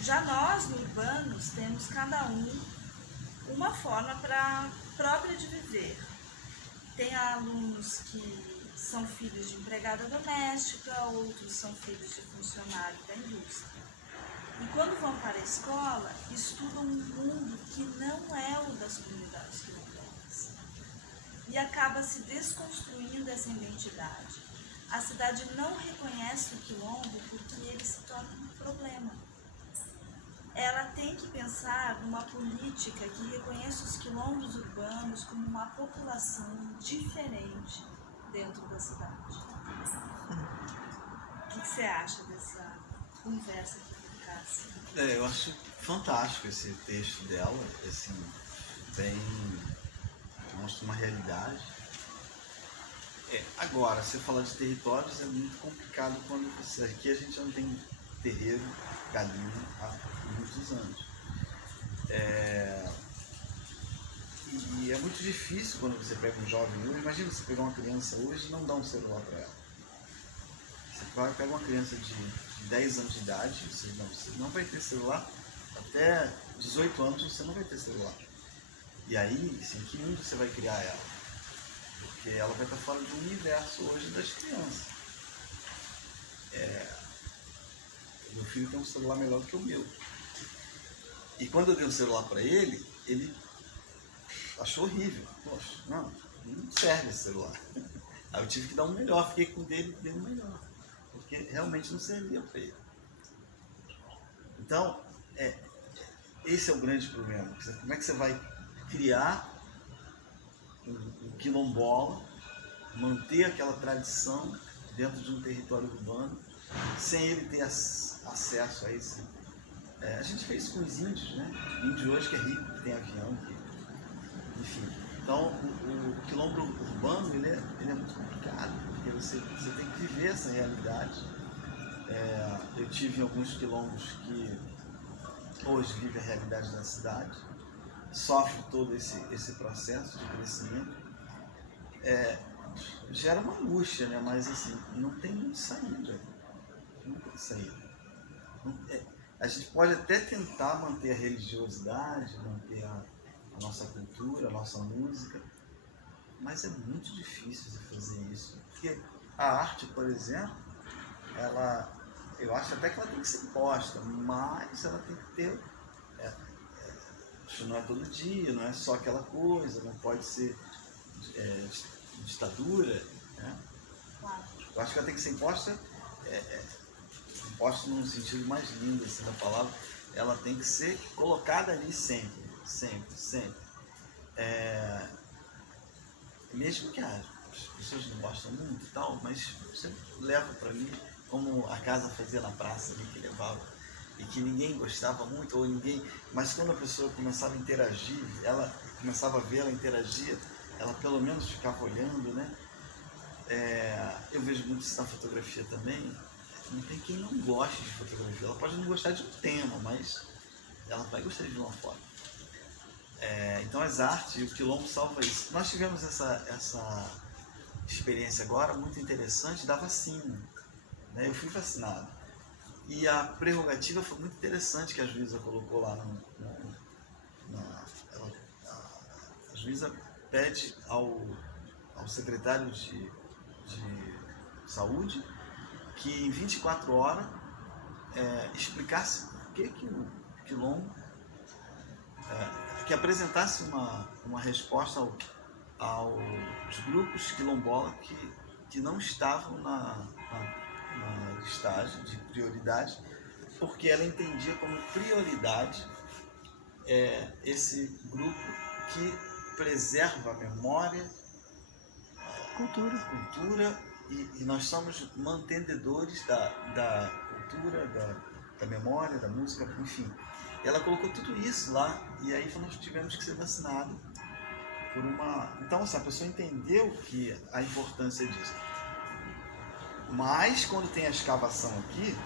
Já nós, no urbanos, temos cada um uma forma própria de viver. Tem alunos que são filhos de empregada doméstica, outros são filhos de funcionário da indústria. E quando vão para a escola, estudam um mundo que não é o das comunidades quilombolas. E acaba se desconstruindo essa identidade. A cidade não reconhece o quilombo porque ele se torna um problema. Ela tem que pensar numa política que reconheça os quilombos urbanos como uma população diferente dentro da cidade. O que você acha dessa conversa aqui? Eu acho fantástico esse texto dela, assim, bem, mostra uma realidade. Agora, você falar de territórios é muito complicado quando você, aqui a gente não tem terreiro, galinha há muitos anos. E é muito difícil quando você pega um jovem hoje. Imagina você pegar uma criança hoje e não dar um celular para ela. Você pega uma criança de 10 anos de idade, você não vai ter celular, até 18 anos você não vai ter celular. E aí, assim, que mundo você vai criar ela? Porque ela vai estar fora do universo hoje das crianças. Meu filho tem um celular melhor do que o meu. E quando eu dei um celular para ele, ele achou horrível. Poxa, não serve esse celular. Aí eu tive que dar um melhor, fiquei com o dele e dei um melhor. Porque realmente não servia para ele. Então, esse é o grande problema. Como é que você vai criar um quilombola, manter aquela tradição dentro de um território urbano, sem ele ter acesso a esse... a gente fez isso com os índios, né? O índio hoje que é rico, que tem avião, enfim. Então, o quilombo urbano, ele é muito complicado, porque você tem que viver essa realidade. Eu tive alguns quilombos que hoje vivem a realidade da cidade, sofrem todo esse processo de crescimento. Gera uma angústia, né? Mas assim, não tem saída. Não tem saída. A gente pode até tentar manter a religiosidade, manter a nossa cultura, a nossa música, mas é muito difícil de fazer isso. Porque a arte, por exemplo, eu acho até que ela tem que ser posta, mas ela tem que ter... Isso não é todo dia, não é só aquela coisa, não pode ser ditadura, né? Claro. Eu acho que ela tem que ser imposta, imposta num sentido mais lindo assim, da palavra, ela tem que ser colocada ali sempre, sempre, sempre. Mesmo que as pessoas não gostam muito e tal, mas você leva para mim, como a casa fazia na praça ali, que levava, e que ninguém gostava muito, ou ninguém, mas quando a pessoa começava a interagir, ela começava a ver ela interagir, ela pelo menos ficava olhando, né? Eu vejo muito isso na fotografia também. Não tem quem não goste de fotografia. Ela pode não gostar de um tema, mas ela vai gostar de uma foto. Então as artes e o Quilombo salva isso. Nós tivemos essa experiência agora muito interessante da vacina, né? Eu fui vacinado e a prerrogativa foi muito interessante que a juíza colocou lá a juíza pede ao secretário de saúde que em 24 horas explicasse o que o Quilombo, que apresentasse uma resposta aos grupos quilombola que não estavam na listagem de prioridade, porque ela entendia como prioridade esse grupo que preserva a memória, cultura e nós somos mantenedores da cultura, da memória, da música, enfim. Ela colocou tudo isso lá e aí nós tivemos que ser vacinados por uma... Então, assim, a pessoa entendeu a importância disso. Mas, quando tem a escavação aqui,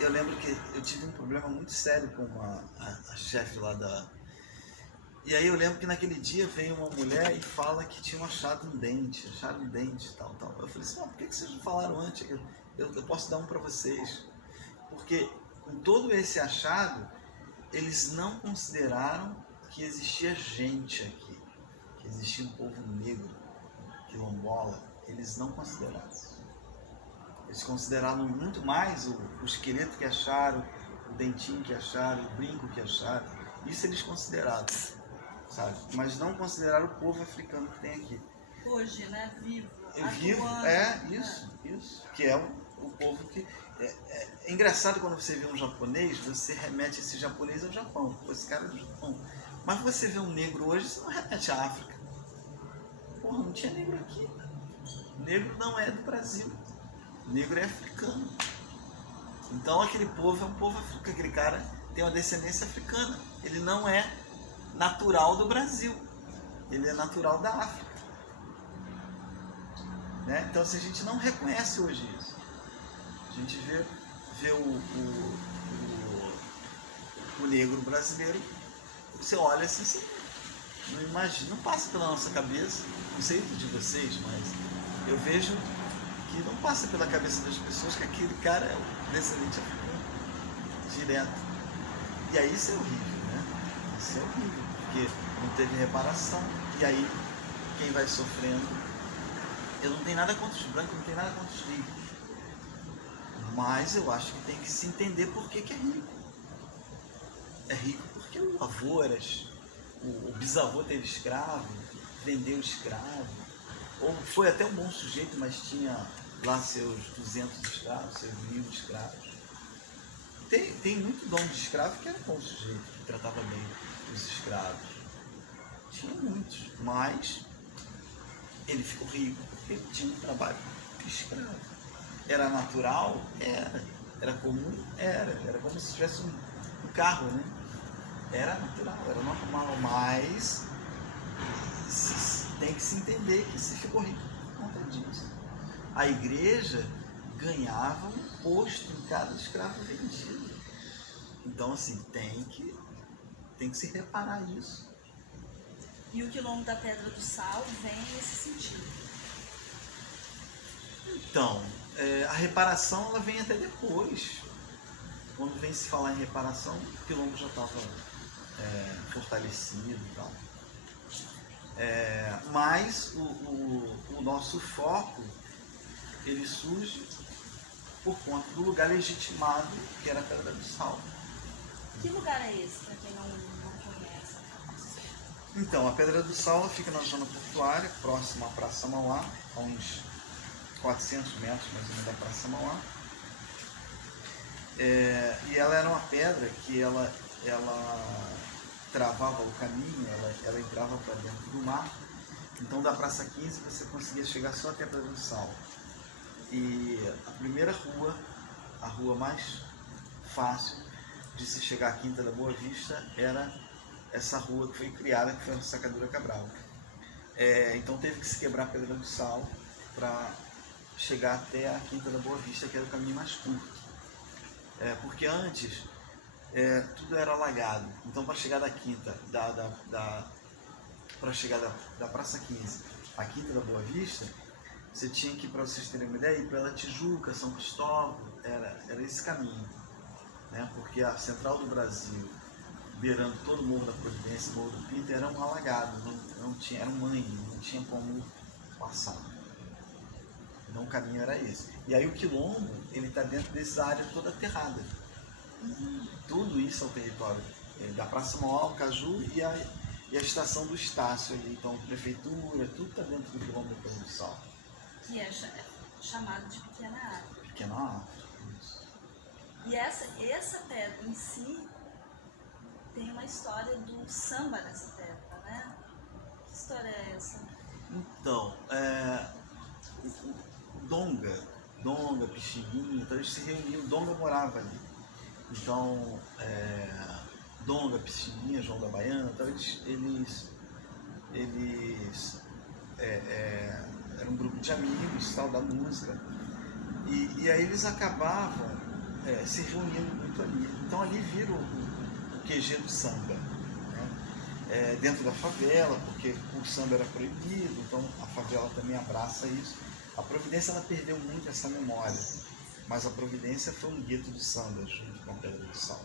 eu lembro que eu tive um problema muito sério com a chefe lá da... E aí eu lembro que naquele dia vem uma mulher e fala que tinha achado um dente e tal. Eu falei assim, por que vocês não falaram antes? Eu posso dar um para vocês. Porque com todo esse achado, eles não consideraram que existia gente aqui, que existia um povo negro, quilombola. Eles não consideraram. Eles consideraram muito mais o esqueleto que acharam, o dentinho que acharam, o brinco que acharam. Isso eles consideraram, sabe? Mas não consideraram o povo africano que tem aqui. Hoje, né? Vivo. Vivo, isso. Que é o povo que... É engraçado quando você vê um japonês, você remete esse japonês ao Japão. Esse cara é do Japão. Mas você vê um negro hoje, você não remete à África. Porra, não tinha negro aqui. Negro não é do Brasil. Negro é africano. Então aquele povo é um povo africano. Aquele cara tem uma descendência africana. Ele não é natural do Brasil. Ele é natural da África. Né? Então, se a gente não reconhece hoje isso, a gente vê o negro brasileiro, você olha assim, você não imagina, não passa pela nossa cabeça, não sei de vocês, mas eu vejo que não passa pela cabeça das pessoas que aquele cara é o descendente africano, direto. E aí isso é horrível, né? Isso é horrível, porque não teve reparação, e aí quem vai sofrendo... Eu não tenho nada contra os brancos, não tenho nada contra os ricos. Mas eu acho que tem que se entender por que é rico. É rico porque o avô era... O bisavô teve escravo, vendeu escravo. Ou foi até um bom sujeito, mas tinha lá seus 200 escravos, seus 1000 escravos. Tem muito dono de escravo que era bom sujeito, que tratava bem os escravos. Tinha muitos, mas ele ficou rico porque ele tinha um trabalho escravo. Era natural? Era comum? Era como se tivesse um carro, né? Era natural, era normal, mas tem que se entender que se ficou rico por conta disso. A igreja ganhava um posto em cada escravo vendido. Então, assim, tem que se reparar isso. E o Quilombo da Pedra do Sal vem nesse sentido. Então, a reparação ela vem até depois. Quando vem se falar em reparação, o Quilombo já estava fortalecido e tal. Mas o nosso foco, ele surge por conta do lugar legitimado, que era a Pedra do Sal. Que lugar é esse, para quem não conhece? Então, a Pedra do Sal fica na zona portuária, próxima à Praça Mauá, a uns 400 metros mais ou menos da Praça Mauá. E ela era uma pedra que ela travava o caminho, ela entrava para dentro do mar. Então da Praça 15 você conseguia chegar só até a Pedra do Sal. E a primeira rua, a rua mais fácil de se chegar à Quinta da Boa Vista, era essa rua que foi criada, que foi a Sacadura Cabral. Então teve que se quebrar a Pedra do Sal para chegar até a Quinta da Boa Vista, que era o caminho mais curto. Porque antes tudo era alagado. Então para chegar da Quinta, para chegar da Praça 15 à Quinta da Boa Vista, você tinha que, para vocês terem uma ideia, ir pela Tijuca, São Cristóvão, era esse caminho, né? Porque a Central do Brasil, beirando todo o Morro da Providência, o Morro do Pinto, era um alagado, não tinha, era um mangue, não tinha como passar. Então o caminho era esse. E aí o quilombo, ele está dentro dessa área toda aterrada. Tudo isso é o território da Praça Mauá, o Caju e a estação do Estácio ali. Então prefeitura, tudo está dentro do quilombo da Pedra do Sal. Que é chamado de Pequena Árvore. Pequena Árvore, isso. E essa pedra em si tem uma história do samba nessa pedra, né? Que história é essa? Então, o Donga, Pixinguinha, então eles se reuniam, o Donga morava ali. Então, Donga, Pixinguinha, João da Baiana, então eles era um grupo de amigos, tal, da música, e aí eles acabavam se reunindo muito ali. Então ali vira o QG do samba, né? Dentro da favela, porque o samba era proibido, então a favela também abraça isso. A Providência, ela perdeu muito essa memória, mas a Providência foi um gueto do samba junto com a Pedra do Sal.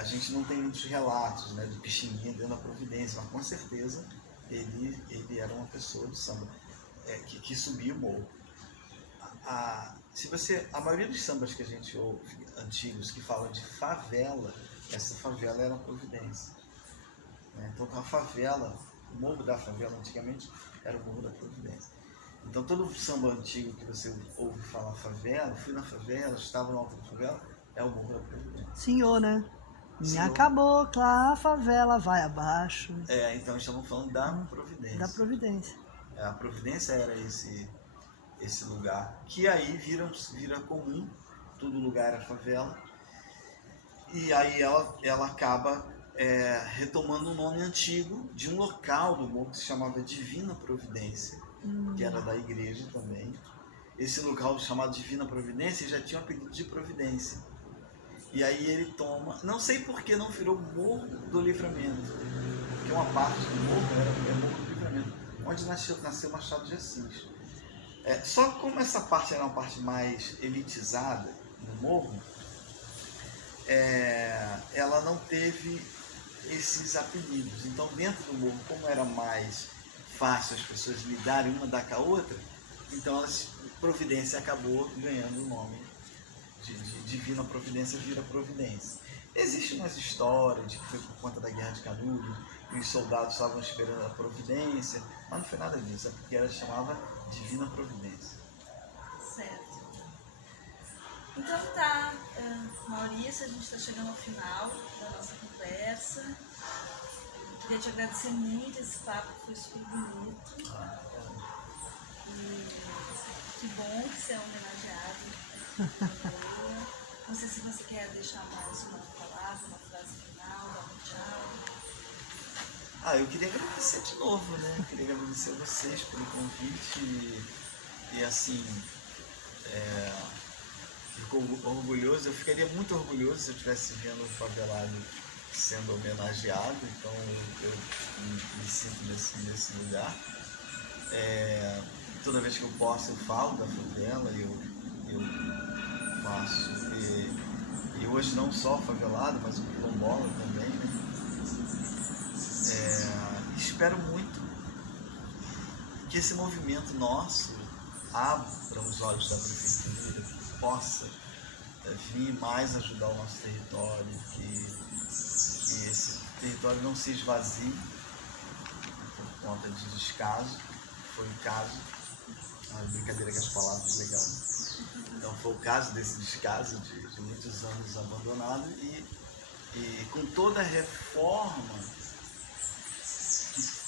A gente não tem muitos relatos, né, do Pixinguinha dentro da Providência, mas com certeza ele era uma pessoa do samba que subia o morro. A maioria dos sambas que a gente ouve, antigos, que falam de favela, essa favela era a Providência. Então a favela, o morro da favela antigamente era o morro da Providência. Então todo samba antigo que você ouve falar favela, fui na favela, estava no alto da favela, é o morro da Providência. Senhor, né? Minha Senhor. cabocla, a favela vai abaixo. Então estamos falando da Providência. Da Providência. A Providência era esse lugar, que aí vira comum, todo lugar era favela, e aí ela acaba retomando um nome antigo de um local do morro que se chamava Divina Providência, que era da igreja também. Esse local chamado Divina Providência já tinha um apelido de Providência. E aí ele toma, não sei por que não virou Morro do Livramento, porque uma parte do morro era Morro do Livramento, onde nasceu Machado de Assis. Só que como essa parte era uma parte mais elitizada no morro, ela não teve esses apelidos. Então dentro do morro, como era mais fácil as pessoas lidarem uma com a outra, então a Providência acabou ganhando o nome de Divina Providência, vira Providência. Existe umas histórias de que foi por conta da Guerra de Canudos, e os soldados estavam esperando a Providência, mas não foi nada disso, é porque ela chamava Divina Providência. Certo. Então tá, Maurício, a gente está chegando ao final da nossa conversa. Queria te agradecer muito, esse papo foi super bonito. E que bom que você é homenageado. Não sei se você quer deixar mais uma palavra, uma frase final, dar um tchau. Eu queria agradecer de novo, né? Eu queria agradecer a vocês pelo convite e assim, fico orgulhoso, eu ficaria muito orgulhoso se eu estivesse vendo um favelado sendo homenageado, então eu me sinto nesse lugar. Toda vez que eu posso eu falo da favela, eu faço, e hoje não só favelado, mas o quilombola também, né? Espero muito que esse movimento nosso abra os olhos da prefeitura, que possa vir mais ajudar o nosso território, que esse território não se esvazie por conta de descaso, foi o caso Uma brincadeira com as palavras, legal. Então foi o caso desse descaso de muitos anos abandonado e com toda a reforma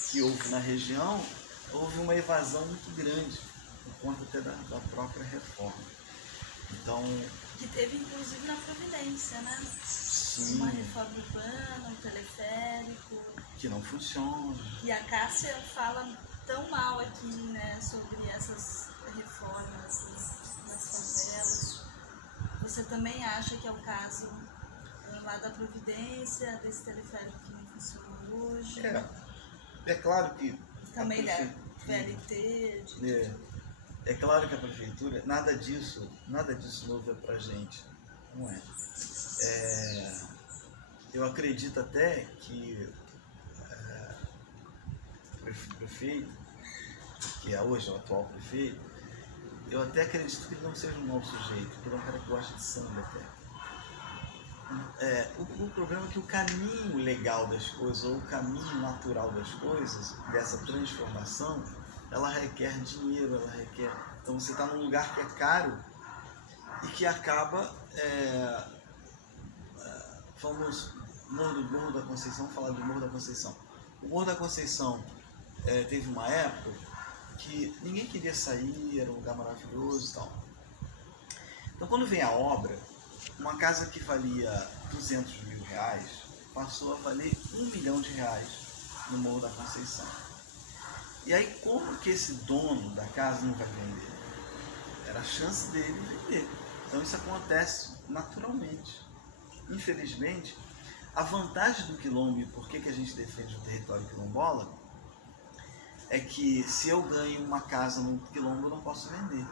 que houve na região, houve uma evasão muito grande, por conta até da própria reforma. Então, Que teve inclusive na Providência, né? sim, Uma reforma urbana, um teleférico. que não funciona. E a Cássia fala tão mal aqui, né, sobre essas reformas nas favelas. Você também acha que é o caso lá da Providência, desse teleférico que não funciona hoje? É claro que Também da VLT. É claro que a prefeitura, nada disso novo é pra gente, não é? Eu acredito até que o prefeito, que é hoje o atual prefeito, eu até acredito que ele não seja um mau sujeito, porque ele é um cara que gosta de samba até. O problema é que o caminho legal das coisas, ou o caminho natural das coisas, dessa transformação, ela requer dinheiro, ela requer... Então você está num lugar que é caro e que acaba... Vamos, Morro da Conceição, vamos falar do Morro da Conceição. O Morro da Conceição teve uma época que ninguém queria sair, era um lugar maravilhoso e tal. Então quando vem a obra, uma casa que valia 200 mil reais passou a valer R$1 milhão no Morro da Conceição. E aí como que esse dono da casa não vai vender? Era a chance dele vender. Então isso acontece naturalmente. Infelizmente, a vantagem do quilombo, e por que a gente defende o território quilombola, é que se eu ganho uma casa no quilombo, eu não posso vender.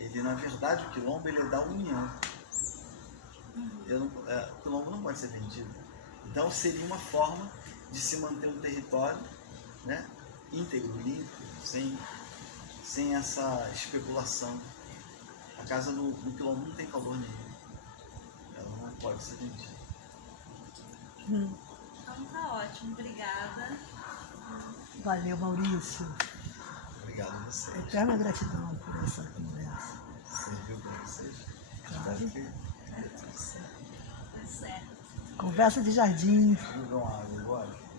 Ele, na verdade, o quilombo ele é da União. O quilombo não pode ser vendido. Então seria uma forma de se manter um território, né, íntegro, limpo, sem essa especulação. A casa do quilombo não tem valor nenhum. Ela não pode ser vendida. Então tá ótimo, obrigada. Valeu, Maurício. Obrigado a vocês. Eterna gratidão por essa conversa. Serviu para vocês? Claro. Espero que Tá certo. Conversa de jardim. bebam água agora.